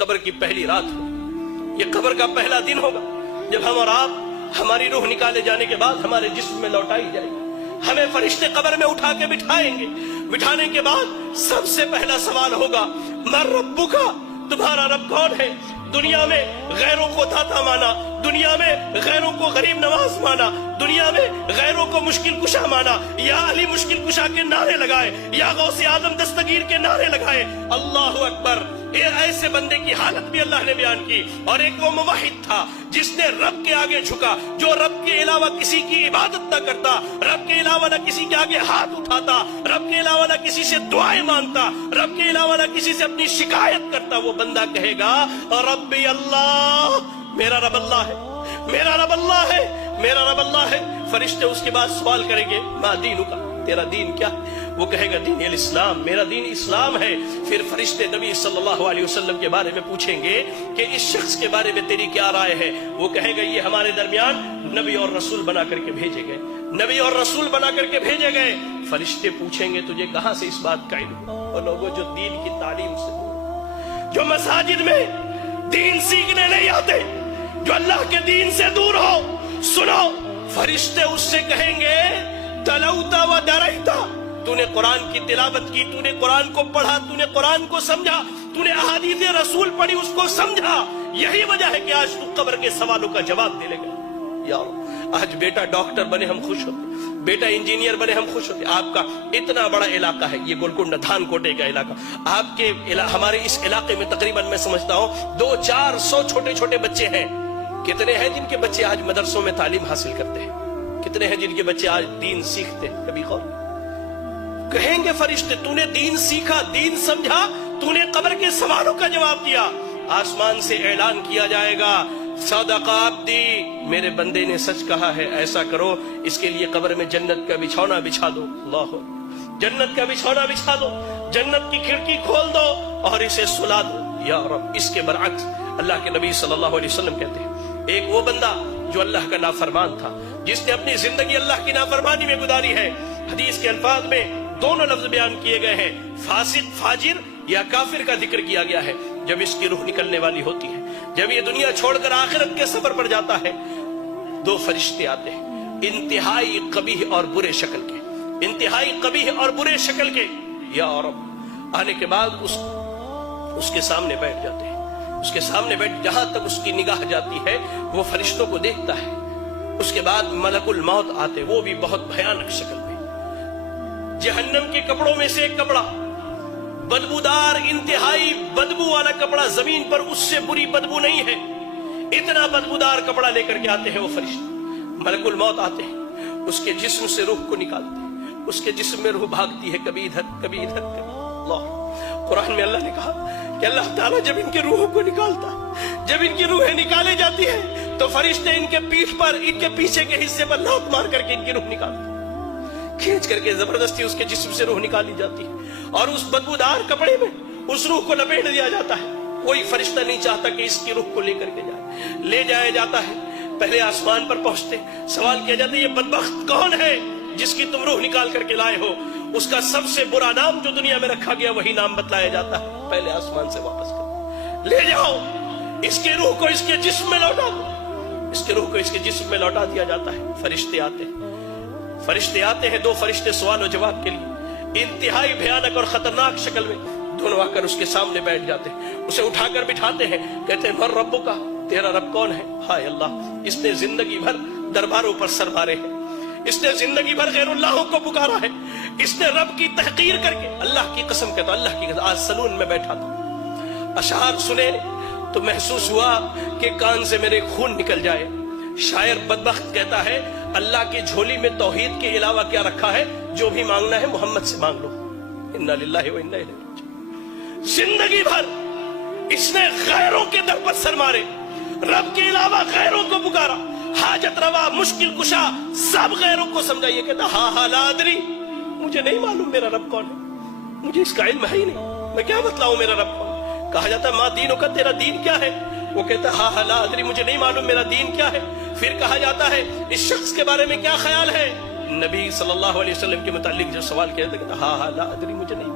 कब्र की पहली रात हो, ये कब्र का पहला दिन होगा जब हम और आप हमारी रूह निकाले जाने के बाद हमारे जिस्म में लौटाई जाएगी। हमें फरिश्ते कब्र में उठा के बिठाएंगे। बिठाने के बाद सबसे पहला सवाल होगा, मर रब्बुका, तुम्हारा रब कौन है? दुनिया में गैरों को दाता माना, दुनिया में गैरों को गरीब नवाज माना, दुनिया में गैरों को मुश्किल कुशा माना, या अली मुश्किल कुशा के नारे लगाए, या गौसे आदम दस्तगीर के नारे लगाए। अल्लाह अकबर। ऐसे बंदे की हालत भी अल्लाह ने बयान की। और एक वो मुवाहिद था जिसने रब के आगे झुका, जो रब के अलावा किसी की इबादत न करता, रब के अलावा न किसी के आगे हाथ उठाता, रब के अलावा न किसी से दुआएं मांगता, रब के अलावा न किसी से अपनी शिकायत करता। वो बंदा कहेगा, रब्बी अल्लाह, मेरा रब अल्लाह है, मेरा रब अल्लाह है, मेरा रब अल्लाह है। फरिश्ते उसके बाद सवाल करेंगे, मा दीनुका, तेरा दीन क्या है? वो कहेगा, दीन इस्लाम, मेरा दीन इस्लाम है। फिर फरिश्ते नबी सल्लल्लाहु अलैहि वसल्लम के बारे में पूछेंगे कि इस शख्स के बारे में तेरी क्या राय है? वो कहेगा, ये हमारे दरमियान नबी और रसूल बना करके भेजे गए, नबी और रसूल बना करके भेजे गए। फरिश्ते पूछेंगे, तुझे कहां से इस बात का इल्म? वो लोगों जो दीन की तालीम से दूर, जो मसाजिद में दीन सीखने नहीं आते, जो अल्लाह के दीन से दूर हो, सुनो, फरिश्ते उससे कहेंगे, तलौता व डरैता, तूने कुरान की तिलावत की, तूने कुरान को पढ़ा, तूने कुरान को समझा, तूने अहादीस रसूल पढ़ी, उसको समझा। यही वजह है कि आज तू कब्र के सवालों का जवाब दे लेगा। यार, आज बेटा डॉक्टर बने हम खुश होते, बेटा इंजीनियर बने हम खुश होते। आपका इतना बड़ा इलाका है, ये गोलकुंडा धानकोटे का इलाका, हमारे इस इलाके में तकरीबन मैं समझता हूँ 200-400 छोटे छोटे बच्चे हैं। कितने हैं जिनके बच्चे आज मदरसों में तालीम हासिल करते हैं? कितने हैं जिनके बच्चे आज दीन सीखते हैं? कभी गौर कहेंगे फरिश्ते, तूने दीन सीखा, दीन समझा, तूने कब्र के सवालों का जवाब दिया। आसमान से ऐलान किया जाएगा, सदका अब्दी, मेरे बंदे ने सच कहा है, ऐसा करो, इसके लिए कब्र में जन्नत का बिछौना बिछा दो। अल्लाह, जन्नत का बिछौना बिछा दो, जन्नत की खिड़की खोल दो और इसे सुला दो। या रब, इसके बरअक्स अल्लाह के नबी सल्लल्लाहु अलैहि वसल्लम कहते हैं, एक वो बंदा जो अल्लाह का नाफरमान था, जिसने अपनी जिंदगी अल्लाह की नाफरमानी में गुजारी है। हदीस के अल्फाज में दोनों लफ्ज बयान किए गए हैं, फासिक, फाजिर या काफिर का जिक्र किया गया है। जब इसकी रूह निकलने वाली होती है, जब ये दुनिया छोड़कर आखिरत के सफर पर जाता है, दो फरिश्ते आते हैं, इंतहाई कबीह और बुरे शक्ल के, इंतहाई कबीह और बुरे शक्ल के। या रब, आने के बाद उसके सामने बैठ जाते हैं, उसके सामने बैठ, जहां तक उसकी निगाह जाती है वो फरिश्तों को देखता है। उसके बाद मलकुल मौत आते, वो भी बहुत भयानक शक्ल में, जहन्नम के कपड़ों में से एक कपड़ा, बदबूदार, इंतहाई बदबू वाला कपड़ा, जमीन पर उससे बुरी बदबू नहीं है, इतना बदबूदार कपड़ा लेकर के आते हैं वो फरिश्ते। मलकुल मौत आते हैं, उसके जिस्म से रूह को निकालते हैं, उसके जिस्म में रूह भागती है, कभी इधर कभी इधर कभी। अल्लाह, कुरान में अल्लाह ने कहा कि अल्लाह ताला जब इनके रूह को निकालता, जब इनकी रूहें निकाली जाती है, तो फरिश्ते इनके पीठ पर, इनके पीछे के हिस्से पर लात मार करके इनकी रूह निकालते, खींच करके जबरदस्ती उसके जिस्म से रूह निकाली जाती है और उस बदबूदार कपड़े में उस रूह को लपेट दिया जाता है। कोई फरिश्ता नहीं चाहता कि इसकी रूह को लेकर के जाए, ले जाया जाता है। पहले आसमान पर पहुंचते सवाल किया जाता है, ये बदबख्त कौन है जिसकी तुम रूह निकाल करके लाए हो? उसका सबसे बुरा नाम जो दुनिया में रखा गया वही नाम बतलाया जाता है। पहले आसमान से वापस कर ले जाओ, इसके रूह को इसके जिस्म में लौटा दो, इसके रूह को इसके जिस्म में लौटा दिया जाता है। फरिश्ते आते हैं, फरिश्ते आते हैं, दो फरिश्ते सवाल और जवाब के लिए, इंतहाई भयानक और खतरनाक शक्ल में दोनों आकर उसके सामने बैठ जाते हैं, उसे उठाकर बिठाते हैं, कहते हैं, मर रब्बुका, तेरा रब कौन है? हाय अल्लाह, इसने जिंदगी भर दरबारों पर सर मारे हैं, इसने जिंदगी भर गैरुल्लाहों को पुकारा है, इसने रब की तहकीर करके, अल्लाह की कसम कहता, अल्लाह की कसम, आज सलून में बैठा था, अशआर सुने तो महसूस हुआ कि कान से मेरे खून निकल जाए। शायर बदबख्त कहता है, अल्लाह की झोली में तौहीद के अलावा क्या रखा है? जो भी मांगना है मोहम्मद से मांग लो। इन्ना लिल्लाहि व इन्ना इलैहि राजिऊन। जिंदगी भर इसने गैरों के दर पर सर मारे, रब के अलावा गैरों को पुकारा, हाजत रवा, मुश्किल कुशा, सब गैरों को समझा। ये कहता, हा हा ला अदरी, मुझे नहीं मालूम मेरा रब कौन है, मुझे इसका इल्म है ही नहीं, मैं क्या बतलाऊं मेरा रब कौन। कहा जाता, माँ दीनों का, तेरा दीन क्या है? वो कहता, हा हा ला अदरी, मुझे नहीं मालूम मेरा दीन क्या है। फिर कहा जाता है, इस शख्स के बारे में क्या ख्याल है? नबी सल्लल्लाहु अलैहि वसल्लम के मुतालिक जो सवाल किया था, हा हा ला अदरी, मुझे नहीं,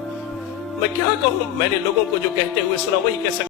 मैं क्या कहूं, मैंने लोगों को जो कहते हुए सुना वही कह सकता।